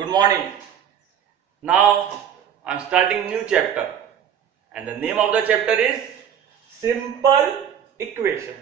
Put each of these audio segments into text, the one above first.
Good morning. Now I'm starting new chapter and the name of the chapter is simple equation.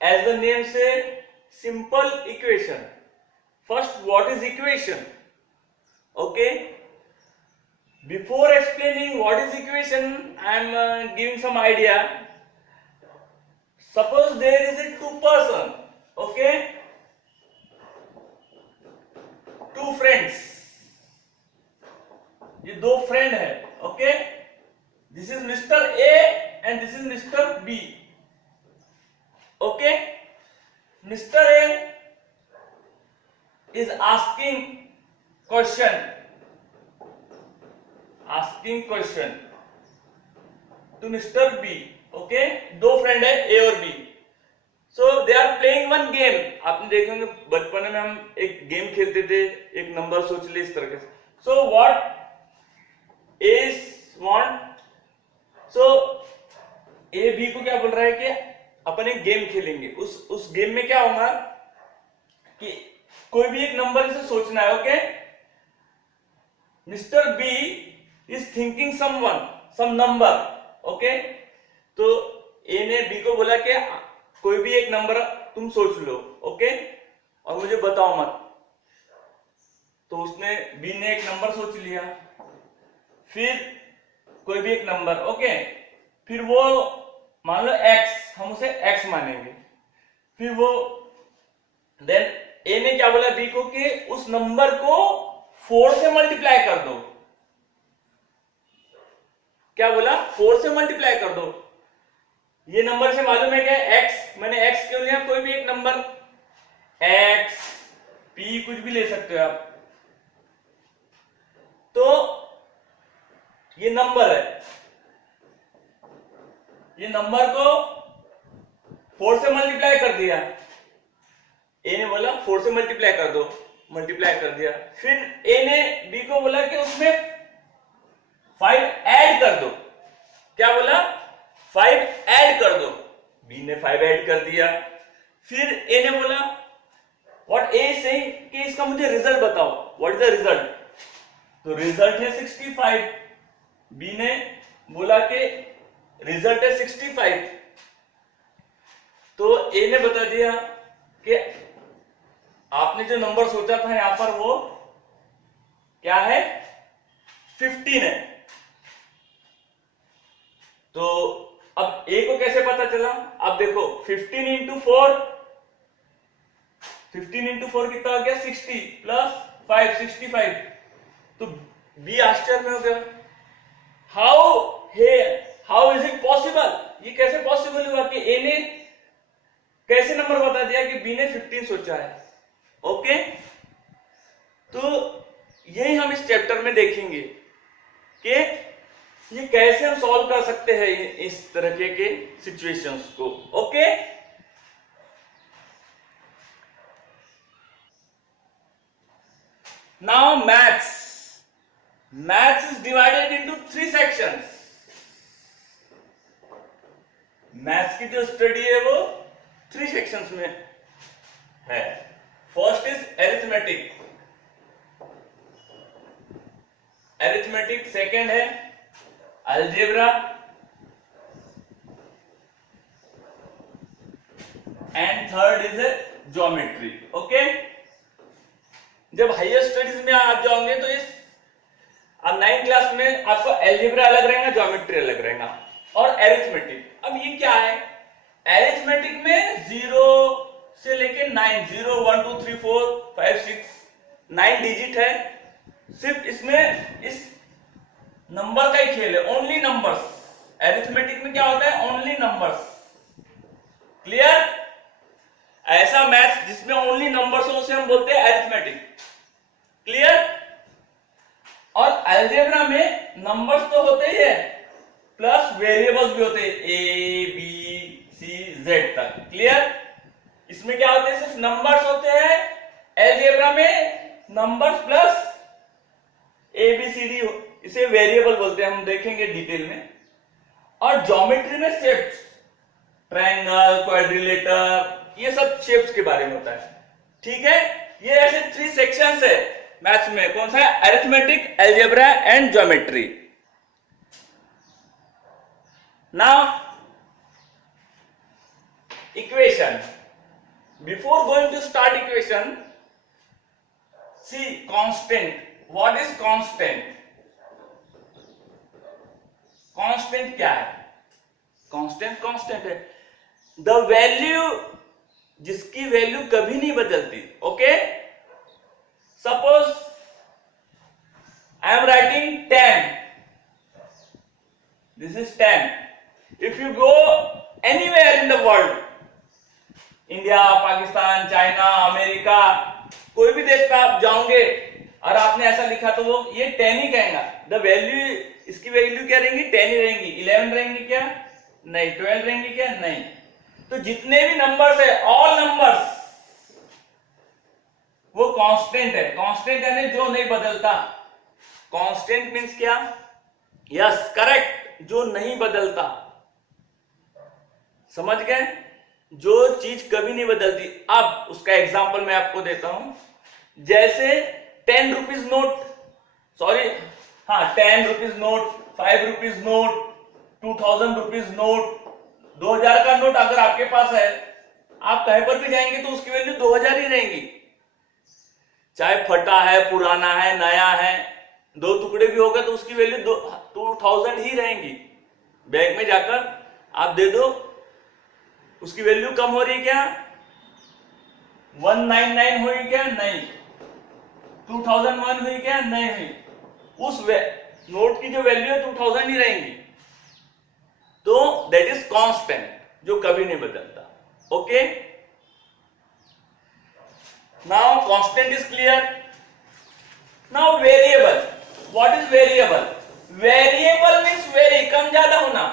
As the name says, simple equation. First, what is equation? Okay. Before explaining what is equation, I am giving some idea. Suppose there is a two person, okay, two friends. ये दो friend है, okay. This is mister A and this is mister B, okay. Mister A is asking question to Mr. B, okay. दो friend है A और B. So they are playing one game. आपने देखेंगे बचपन में हम एक गेम खेलते थे, एक नंबर सोच ले इस तरह से. So what is want, so A B को क्या बोल रहा है कि अपन एक गेम खेलेंगे. उस गेम में क्या होगा कि कोई भी एक नंबर से सोचना है, okay. Mister B is thinking some number, okay. तो ए ने बी को बोला कि कोई भी एक नंबर तुम सोच लो, ओके, और मुझे बताओ मत. तो उसने बी ने एक नंबर सोच लिया. फिर कोई भी एक नंबर, ओके. फिर वो मान लो x, हम उसे x मानेंगे. फिर वो देन ए ने क्या बोला बी को कि उस नंबर को 4 से मल्टीप्लाई कर दो. क्या बोला? 4 से मल्टीप्लाई कर दो. ये नंबर से मालूम है क्या x, मैंने x क्यों लिया? कोई भी एक नंबर x p कुछ भी ले सकते हो आप. तो ये नंबर है, ये नंबर को 4 से मल्टीप्लाई कर दिया. ए ने बोला 4 से मल्टीप्लाई कर दो, मल्टीप्लाई कर दिया. फिर ए ने बी को बोला कि उसमें 5 ऐड कर दो. क्या बोला? 5 ऐड कर दो. बी ने 5 ऐड कर दिया. फिर ए ने बोला व्हाट ए सेइंग कि इसका मुझे रिजल्ट बताओ. What is the result? तो रिजल्ट है 65. बी ने बोला कि रिजल्ट है 65. तो ए ने बता दिया कि आपने जो नंबर सोचा था यहां पर वो क्या है? 15 है. तो अब ए को कैसे पता चला? अब देखो 15 इंटू 4, 15 इंटू 4 कितना हो गया? 60 प्लस 5, 65. तो बी आश्चर्य में हो गया. How is it possible? ये कैसे पॉसिबल हुआ कि ए ने कैसे नंबर बता दिया कि बी ने 15 सोचा है, ओके. तो यही हम इस चैप्टर में देखेंगे कि ये कैसे हम सॉल्व कर सकते हैं इस तरह के सिचुएशंस को, okay. Now maths is divided into 3 sections. Maths की जो स्टडी है वो 3 सेक्शंस में है. फर्स्ट इज एरिथमेटिक, सेकेंड है algebra and third is geometry, okay. जब हायर स्टडीज में आप जाओगे तो इस अब 9th क्लास में आपको अलजेब्रा अलग रहेगा, ज्योमेट्री अलग रहेगा और एरिथमेटिक. अब ये क्या है? एरिथमेटिक में 0 से लेके 9, 0 1 2 3 4 5 6 9 डिजिट है. सिर्फ इसमें इस नंबर का ही खेल है, ओनली नंबर्स. एरिथमेटिक में क्या होता है? Only numbers. क्लियर? ऐसा मैथ्स जिसमें ओनली नंबर्स हो उसे हम बोलते हैं एरिथमेटिक. क्लियर? और अलजेब्रा में नंबर्स तो होते ही है प्लस वेरिएबल्स भी होते हैं, ए बी सी जेड तक. क्लियर? इसमें क्या होते हैं? सिर्फ नंबर्स होते हैं. अलजेब्रा में numbers plus A B C D, इसे वेरिएबल बोलते हैं, हम देखेंगे डिटेल में. और ज्योमेट्री में शेप्स, ट्रायंगल, क्वाड्रिलेटर, ये सब शेप्स के बारे में होता है. ठीक है. ये ऐसे 3 सेक्शंस है मैथ्स में। कौन सा है? Arithmetic, algebra and geometry. Now equation, before going to start equation, see constant. What is constant? Constant क्या है? कांस्टेंट कांस्टेंट है द वैल्यू जिसकी वैल्यू कभी नहीं बदलती। Okay, suppose I am writing 10, this is 10। If you go anywhere in the world, India, Pakistan, China, America, कोई भी देश में आप जाओगे और आपने ऐसा लिखा तो वो ये 10 ही कहेगा। द वैल्यू, इसकी वैल्यू क्या रहेंगी? 10 ही रहेंगी। 11 रहेंगी क्या? नहीं। 12 रहेंगी क्या? नहीं। तो जितने भी नंबर्स है, ऑल नंबर्स, वो कांस्टेंट है। कांस्टेंट यानी जो नहीं बदलता। कांस्टेंट मींस क्या? यस, करेक्ट, जो नहीं बदलता। समझ गए? जो चीज कभी नहीं बदलती। अब उसका एग्जांपल मैं आपको देता हूं। जैसे 10 रुपीज नोट, सॉरी, हाँ, 10 rupees note, 5 rupees note, 2000 rupees note, 2000 का नोट अगर आपके पास है, आप कहीं पर भी जाएंगे तो उसकी वैल्यू 2000 ही रहेंगी। चाहे फटा है, पुराना है, नया है, 2 टुकड़े भी होगा तो उसकी वैल्यू 2000 ही रहेंगी। बैंक में जाकर आप दे दो, उसकी वैल्यू कम हो रही है क्या? 199 हुई क्या? नहीं। 2001 हुई क्या? नहीं हुई। उस नोट की जो वैल्यू है 2000 ही रहेंगी। तो दैट इज कांस्टेंट, जो कभी नहीं बदलता। Okay, now constant is clear. Now variable, what is variable? Variable means vary, कम ज्यादा होना।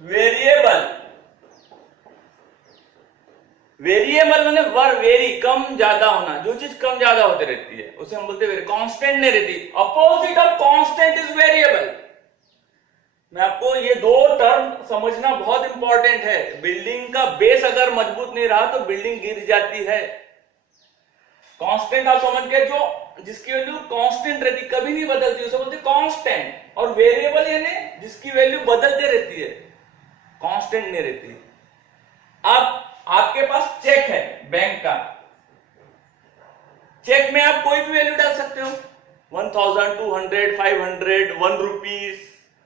वेरिएबल, वेरिएबल माने वेरी, कम ज्यादा होना। जो चीज कम ज्यादा होती रहती है उसे हम बोलते हैं वेरी। कांस्टेंट नहीं रहती। Opposite of constant is variable. मैं आपको ये 2 टर्म समझना बहुत इंपॉर्टेंट है। बिल्डिंग का बेस अगर मजबूत नहीं रहा तो बिल्डिंग गिर जाती है। कांस्टेंट आप समझ गए, जो जिसकी वैल्यू कांस्टेंट रहती, कभी नहीं बदलती, उसे बोलते कांस्टेंट। और वेरिएबल यानी जिसकी वैल्यू बदलते रहती है, कांस्टेंट नहीं रहती। अब आपके पास चेक है बैंक का, चेक में आप कोई भी वैल्यू डाल सकते हो। 1000, 200, 500, 1 रुपीज,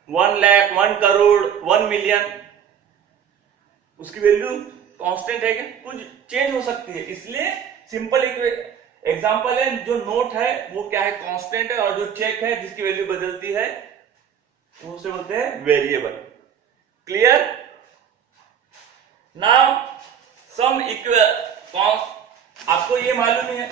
1 लाख, 1 करोड़, 1 मिलियन, उसकी वैल्यू कांस्टेंट है क्या? कुछ चेंज हो सकती है। इसलिए सिंपल एग्जांपल है, जो नोट है वो क्या है? कांस्टेंट है। और जो चेक है जिसकी वैल्यू बदलती है वो उसे बोलते हैं वेरिएबल। क्लियर? नाउ सम आपको ये मालूम ही है,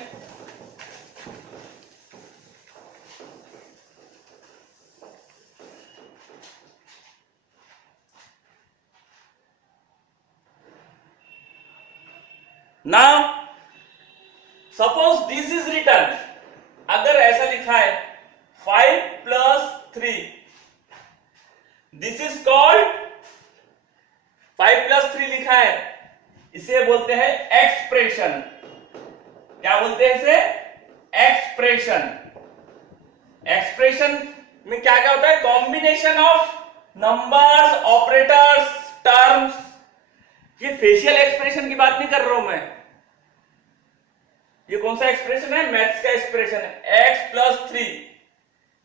now suppose this is return, अगर ऐसा लिखा है 5 + 3, दिस इज कॉल्ड 5 + 3 लिखा है, इसे बोलते हैं एक्सप्रेशन। क्या बोलते हैं इसे? एक्सप्रेशन। एक्सप्रेशन में क्या क्या होता है? Combination of numbers, operators, terms. ये फेशियल एक्सप्रेशन की बात नहीं कर रहा हूं मैं। ये कौन सा एक्सप्रेशन है? मैथ्स का एक्सप्रेशन है। x + 3,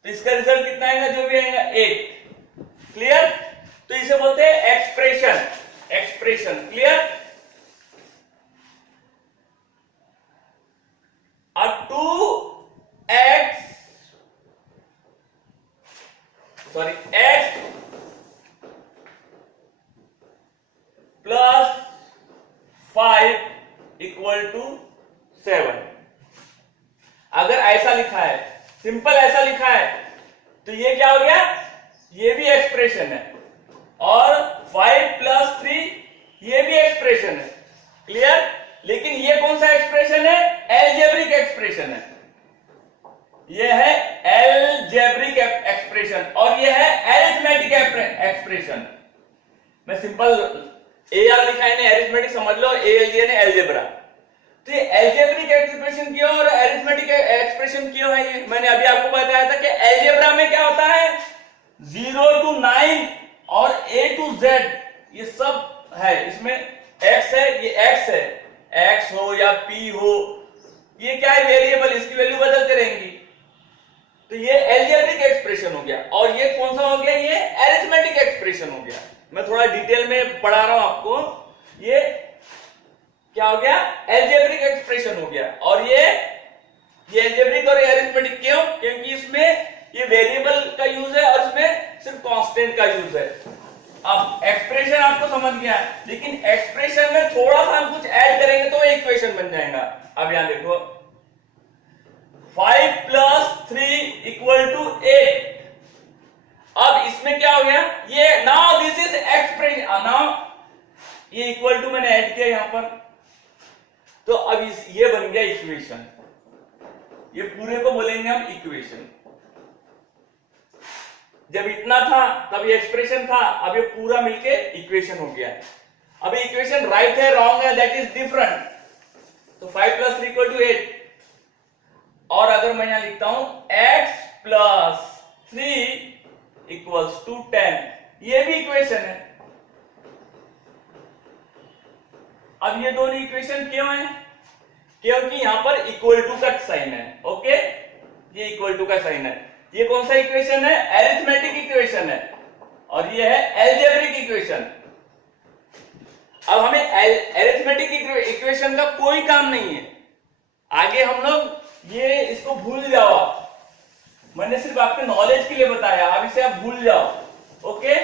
तो इसका रिजल्ट कितना आएगा? जो भी आएगा 8। क्लियर? तो इसे बोलते हैं एक्सप्रेशन। Expression clear? अब 2x, सॉरी, x + 5 = 7। अगर ऐसा लिखा है, सिंपल ऐसा लिखा है, तो ये क्या हो गया? ये भी एक्सप्रेशन है। और 5 + 3 ये भी एक्सप्रेशन है। क्लियर? लेकिन ये कौन सा एक्सप्रेशन है? एलजेब्रिक एक्सप्रेशन है। ये है एलजेब्रिक एक्सप्रेशन और ये है अरिथमेटिक एक्सप्रेशन। मैं सिंपल AR लिखा है, अरिथमेटिक समझ लो, ALG ने एलजेब्रा। तो ये एल्जेब्रिक एक्सप्रेशन क्यों और अरिथमेटिक एक्सप्रेशन क्यों है? ये मैंने अभी आपको बताया था कि एल्जेब्रा में क्या होता है, 0 to 9 और A to Z ये सब है, इसमें x है, ये x है, x हो या p हो, ये क्या है, वेरिएबल, इसकी वैल्यू बदलते रहेंगी। तो ये एल्जेब्रिक एक्सप्रेशन हो गया। और ये कौन सा हो गया, ये अरिथमेटिक एक्सप्रेशन हो गया। मैं थोड़ा डिटेल में पढ़ा रहा हूं आपको। ये क्या हो गया, एल्जेब्रिक एक्सप्रेशन हो गया। और ये एल्जेब्रिक और अरिथमेटिक क्यों, क्योंकि इसमें ये वेरिएबल का यूज है और इसमें सिर्फ कांस्टेंट का यूज है। अब एक्सप्रेशन आपको समझ गया, लेकिन एक्सप्रेशन में थोड़ा सा हम कुछ ऐड करेंगे तो इक्वेशन बन जाएगा। अब यहां देखो, 5 + 3 = 8। अब इसमें क्या हो गया, ये now this is expression, now ये इक्वल टू मैंने ऐड किया यहां पर, तो अब ये बन गया इक्वेशन। ये पूरे को बोलेंगे हम इक्वेशन। जब इतना था तब ये एक्सप्रेशन था, अब ये पूरा मिलके इक्वेशन हो गया। अब इक्वेशन राइट है रॉन्ग है, दैट इज डिफरेंट। तो 5 + 3 = 8। और अगर मैं यहां लिखता हूं x + 3 = 10, ये भी इक्वेशन है। अब ये दोनों इक्वेशन क्यों है, क्योंकि यहां पर इक्वल टू का साइन है। ओके, ये इक्वल टू का साइन है। ये कौन सा इक्वेशन है, अरिथमेटिक इक्वेशन है, और ये है एल्जेब्रिक इक्वेशन। अब हमें अरिथमेटिक इक्वेशन का कोई काम नहीं है, आगे हम लोग ये इसको भूल जाओ आप, मैंने सिर्फ आपके नॉलेज के लिए बताया, अब इसे आप भूल जाओ। ओके,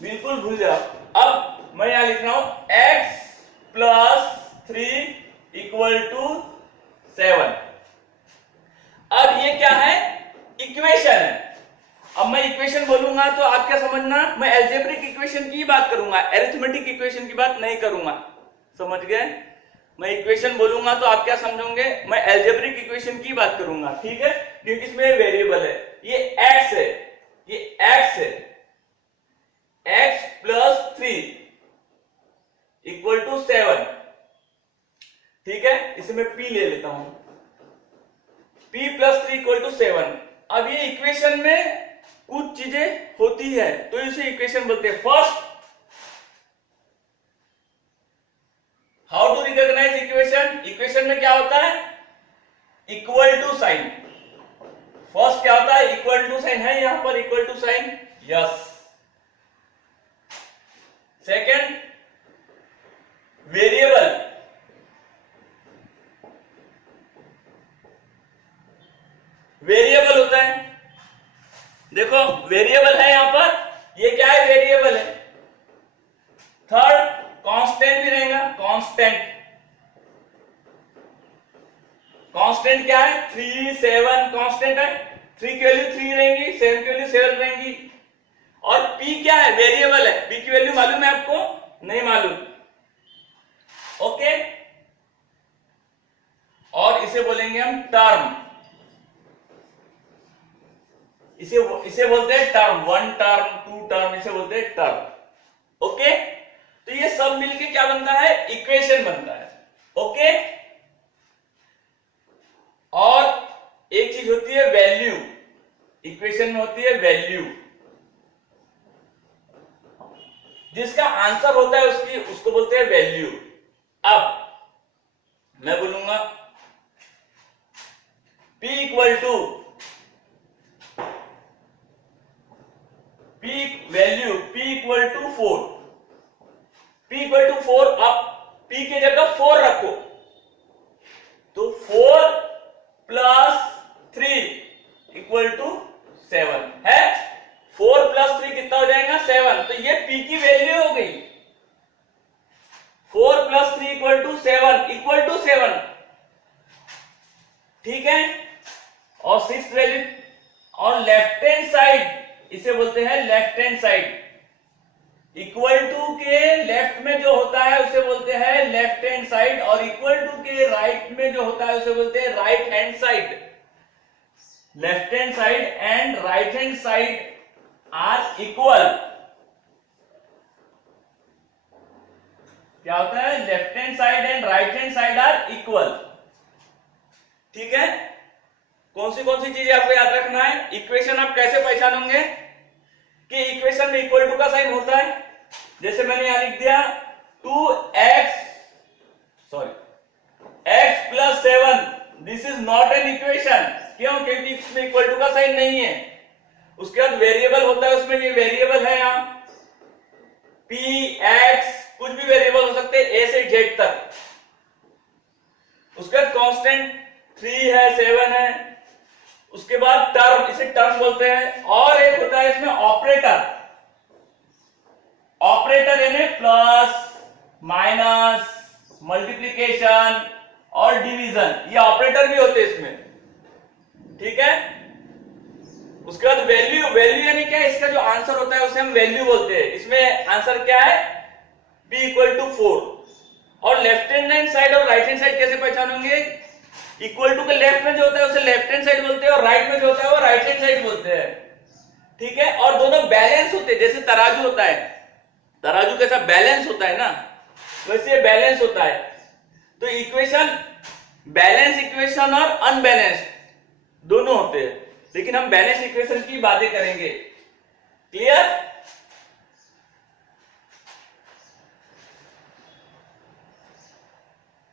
बिल्कुल भूल जाओ। अब मैं यहां लिख रहा हूं x + 3 = 7। अब ये क्या है, इक्वेशन है। अब मैं इक्वेशन बोलूंगा तो आप क्या समझना, मैं एल्जेब्रिक इक्वेशन की बात करूंगा, अरिथमेटिक इक्वेशन की बात नहीं करूंगा। समझ गए? मैं इक्वेशन बोलूंगा तो आप क्या समझोगे, मैं एल्जेब्रिक इक्वेशन की बात करूंगा, ठीक है, क्योंकि इसमें वेरिएबल है, ये x है, ये x है, x + 3 = 7, ठीक है। इसे मैं p ले लेता हूं, p + 3 = 7। अब ये इक्वेशन में कुछ चीजें होती है तो इसे इक्वेशन बोलते हैं। First, how to recognise equation, equation में क्या होता है, इक्वल टू साइन। फर्स्ट क्या होता है, इक्वल टू साइन है यहां पर, equal to sign, yes. Second, variable, variable होता है, देखो वेरिएबल है यहां पर, ये क्या है, वेरिएबल है। थर्ड, कांस्टेंट भी रहेगा, कांस्टेंट, कांस्टेंट क्या है, 3 7 कांस्टेंट है, 3 की वैल्यू 3 रहेंगी, 7 की वैल्यू 7 रहेंगी। और p क्या है, वेरिएबल है, p की वैल्यू मालूम है आपको, नहीं मालूम। ओके, और इसे बोलेंगे हम टर्म, इसे बोलते हैं टर्म, 1 टर्म, 2 टर्म, इसे बोलते हैं टर्म। ओके, तो ये सब मिलके क्या बनता है, इक्वेशन बनता है। ओके, और एक चीज होती है वैल्यू, इक्वेशन में होती है वैल्यू, जिसका आंसर होता है उसको बोलते हैं वैल्यू। अब मैं बोलूंगा p = वैल्यू p = 4, p = 4। अब p की जगह 4 रखो, तो 4 + 3 = 7 है। 4 + 3 कितना हो जाएगा, 7। तो ये p की वैल्यू हो गई, 4 + 3 = 7, ठीक है। और 6 वैल्यू, और लेफ्ट हैंड साइड, इसे बोलते हैं left hand side, equal to के लेफ्ट में जो होता है उसे बोलते हैं लेफ्ट हैंड साइड, और इक्वल टू के राइट में जो होता है उसे बोलते हैं right hand side. Left hand side and right hand side are equal. क्या होता है, left hand side and right hand side are equal. ठीक है, कौन सी चीजें आपको याद रखना है, इक्वेशन आप कैसे पहचानोगे कि इक्वेशन में इक्वल टू का साइन होता है। जैसे मैंने यहां लिख दिया 2x plus 7, this is not an equation. क्यों, क्योंकि इसमें इक्वल टू का साइन नहीं है। उसके बाद वेरिएबल होता है, उसमें ये वेरिएबल है यहां p x, कुछ भी वेरिएबल हो सकते हैं a से z तक। उसके बाद कांस्टेंट 3 है, 7 है। उसके बाद टर्म, इसे टर्म बोलते हैं। और एक होता है इसमें ऑपरेटर यानी प्लस, माइनस, मल्टीप्लिकेशन और डिवीजन, ये ऑपरेटर भी होते हैं इसमें। ठीक है, उसके बाद वैल्यू यानी क्या है, इसका जो आंसर होता है उसे हम वैल्यू बोलते हैं। इसमें आंसर क्या है, p इक्वल टू 4। और लेफ्ट हैंड साइड और राइट हैंड साइड कैसे पहचानोगे, इक्वल टू के लेफ्ट में जो होता है उसे लेफ्ट हैंड साइड बोलते हैं और राइट में जो होता है वो राइट हैंड साइड बोलते हैं। ठीक है, और दोनों बैलेंस होते हैं। जैसे तराजू होता है, तराजू कैसा बैलेंस होता है ना, वैसे बैलेंस होता है। तो इक्वेशन, बैलेंस इक्वेशन और अनबैलेंस्ड दोनों होते हैं, लेकिन हम बैलेंस इक्वेशन की बातें करेंगे। क्लियर?